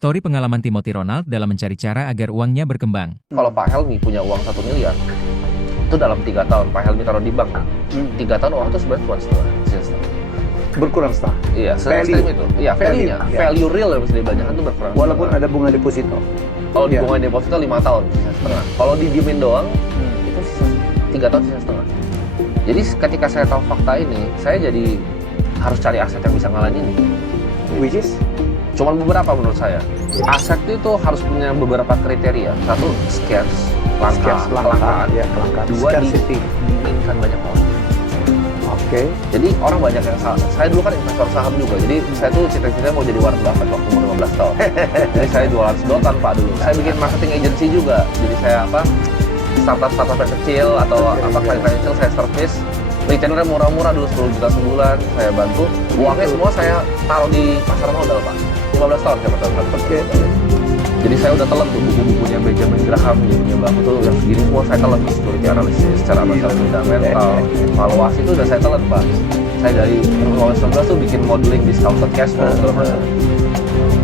Story pengalaman Timothy Ronald dalam mencari cara agar uangnya berkembang. Kalau Pak Helmi punya uang 1 miliar, itu dalam 3 tahun Pak Helmi taruh di bank. 3 tahun uang itu sebenarnya cuma setengah. Berkurang setengah. Iya, Value. itu. Iya, value-nya. Value, ya. Value real yang bisa dibelanjakan itu berkurang. Walaupun ada bunga deposito. Kalau di Iya. bunga deposito 5 tahun, sisa setengah. Kalau didiemin doang, itu sisa 3 tahun, sisa setengah. Jadi ketika saya tahu fakta ini, saya jadi harus cari aset yang bisa ngalahin ini. Which is? Cuman beberapa menurut saya. Aset itu harus punya beberapa kriteria. Satu, scarce, langka, kelangkaan. Ya, kelangkaan. 2, Scarcity. diinginkan banyak orang. Oke. Jadi orang banyak yang saya dulu kan investor saham juga. Jadi saya tuh cita-citanya mau jadi Warren Buffett waktu umur 15 tahun. Jadi saya jualan sedotan Pak dulu. Saya bikin marketing agency juga. Jadi saya startup yang kecil atau klien kecil saya service. Retainernya murah-murah dulu 10 juta sebulan saya bantu. Uangnya semua saya taruh di pasar modal Pak. 15 tahun saya pasar modal. Jadi saya udah telan tuh buku-bukunya Benjamin Graham, bukunya Bapak tuh yang segini semua saya telan. Security analysis, cara masalah fundamental, valuasi itu udah saya telan Pak. Saya dari 2019 tuh bikin modeling discounted cash flow segala macam.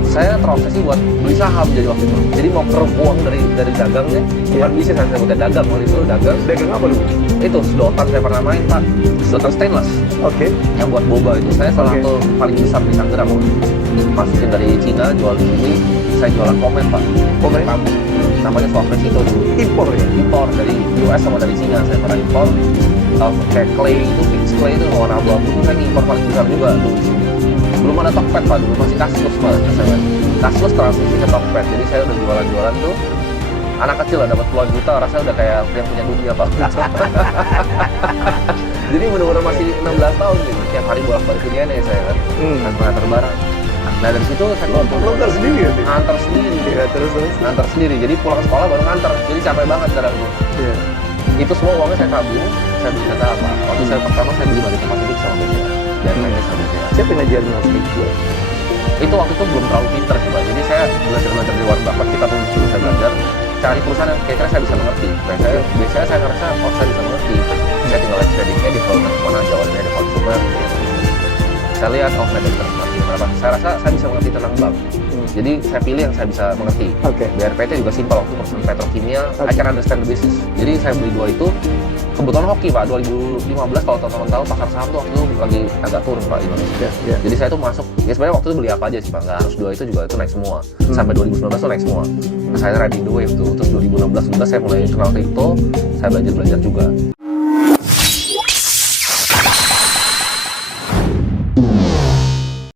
Saya terobsesi buat beli saham jadi waktu itu. Jadi mau keruk uang dari dagangnya, bukan bisnis saya sebutnya dagang waktu itu dagang. Dagang apa lu? Itu sedotan saya pernah main Pak, sedotan stainless. Oke. Yang buat boba itu saya salah satu paling besar di Tangerang. Masukin dari Cina, jual di sini, saya jualan komen Pak. Komen kamu, namanya Suafresh itu dulu. Impor ya? Impor dari US sama dari Cina, saya pernah impor. Kayak clay itu, fix clay itu warna abu-abu itu saya impor paling besar juga dulu. Belum ada Tokped Pak, dulu masih Kaskus Pak. Kaskus transisi ke Tokped, jadi saya udah jualan-jualan tuh. Anak kecil lah dapat puluhan juta, rasanya udah kayak yang punya dunia Pak. Jadi benar-benar masih 16 tahun gitu, tiap hari bolak-balik ke INE saya kan, ngantar barang. Nah dari situ saya Lontar sendiri ya? ngantar sendiri, Iya, terus. ngantar sendiri. Jadi pulang sekolah baru ngantar, jadi capek banget sekarang tuh. Iya. Itu semua uangnya saya tabung, saya beli kereta apa? Waktu saya pertama saya beli balik ke Pasifik sama BCA, dan mainnya sama BCA. Siapa yang ngajarin mas gue? Itu waktu itu belum terlalu pinter sih Pak, jadi saya belajar di Warren Buffett, kita pun disuruh saya belajar cari perusahaan yang kira-kira saya bisa mengerti. Nah, biasanya saya ngerasa, saya bisa mengerti. Saya tinggal lihat tradingnya di mana jawabannya di konsumen. Saya lihat, saya ada informasi berapa. Saya rasa saya bisa mengerti tentang bank. Jadi saya pilih yang saya bisa mengerti. Oke. BRPT juga simpel, waktu perusahaan petrokimia, I can understand the business. Jadi saya beli 2 itu. Kebetulan hoki Pak, 2015 kalau teman-teman tahu pasar saham tuh waktu itu lagi agak turun Pak di Indonesia. Iya. Jadi saya tuh masuk, ya sebenarnya waktu itu beli apa aja sih Pak, nggak harus 2 itu juga itu naik semua. Sampai 2019 tuh naik semua. Nah, saya riding the wave tuh, terus 2016 saya mulai kenal crypto, saya belajar juga.